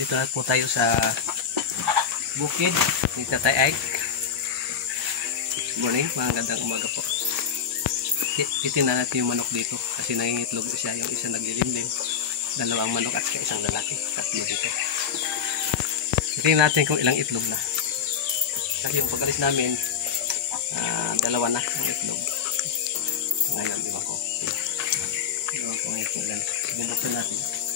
Dito na po tayo sa bukid ni Tatay Ike. Good morning, magandang umaga po. Titingnan natin yung manok dito kasi nangingitlog siya, yung isa naglilimlim. Dalawang manok at isang lalaki. Tatlo dito. Titingnan natin kung ilang itlog na. Kasi yung pag-alis namin, dalawa na ang itlog. Ngayon, iba ko. Iba ko ngayon kung ilan. Bubuksan natin.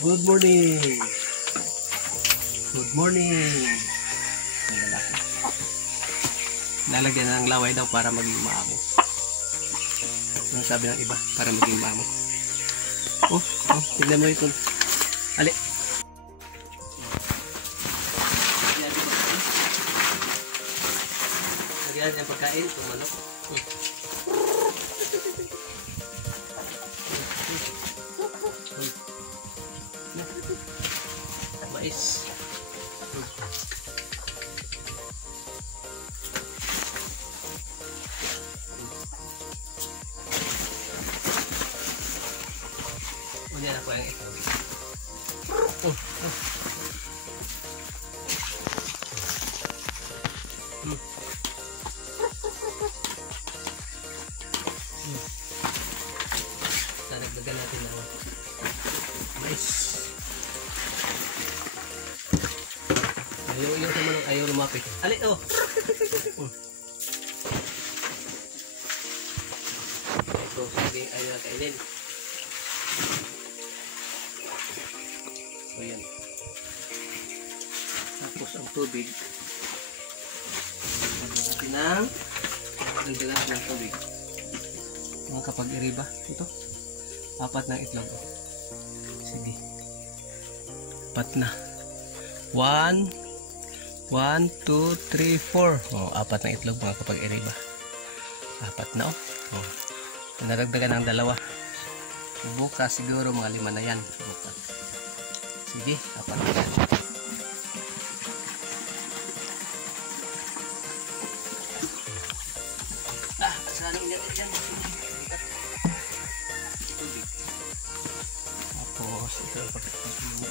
Good morning. Good morning. Ang lalaki. Lalagyan na ng laway daw para maging maamo. Ang sabi ng iba, para maging maamo. Tignan mo ito. Ali. Lagyan yung pagkain, tumanok. Mais. Yan ako yung ito. Nagdagan natin ng mais. Ayaw sa manok, ayaw lumapit. Ali, oh! Ito, sabi, ayaw na kainin. So, yan. Tapos, ang tubig. Dagdagan natin ng tubig. Mga kapag iriba, ito. 4 na itlog. Sige. 4 na. 1, 2, 3, 4. 4 na itlog mga kapag iriba. 4 na Naragdagan ng 2. Bukas siguro mga 5 na yan. Bukas. Sige, 4 na yan. Saan ang ingat yan? Tapos ito ang pagkakasama.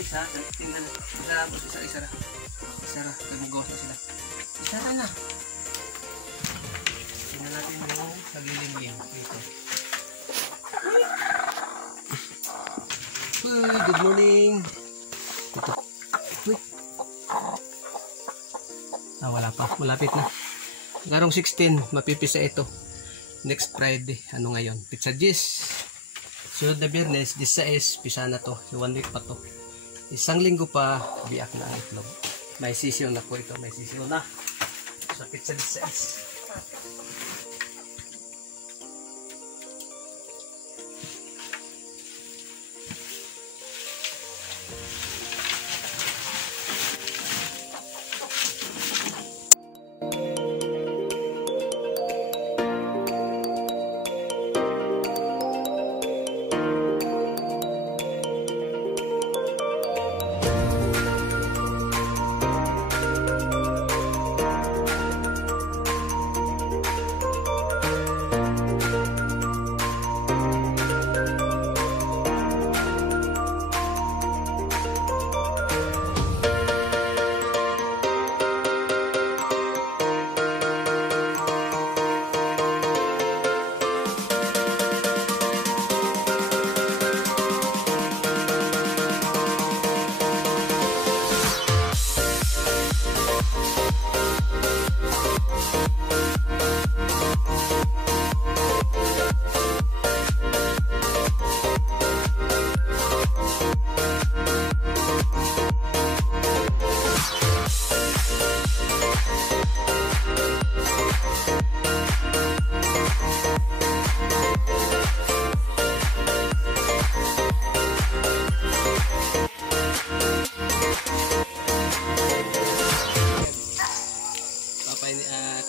Isa, tingnan isa ra, gumagawa na sila. Isa ra na. Tingnan natin yung naglilimlim dito. Good morning. Ito. Wala pa, malapit na. Garong 16, mapipisa ito. Next Friday, ano ngayon? Pizza 10. Sunod na Biyernes, 16, pisa na to. 1 week pa to. Isang linggo pa, biyak na ang itlog. May sisiyo na po ito. May sisiyo na. Sa pizza 16.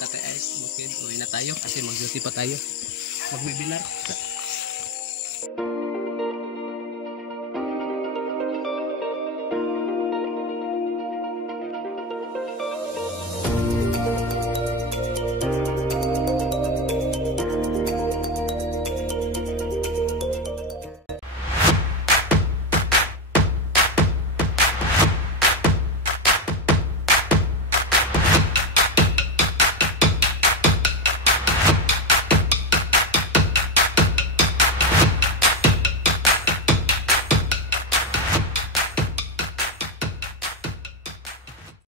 Tatay Ice, uwi na tayo kasi mag-duty pa tayo. Magbibinar. guys.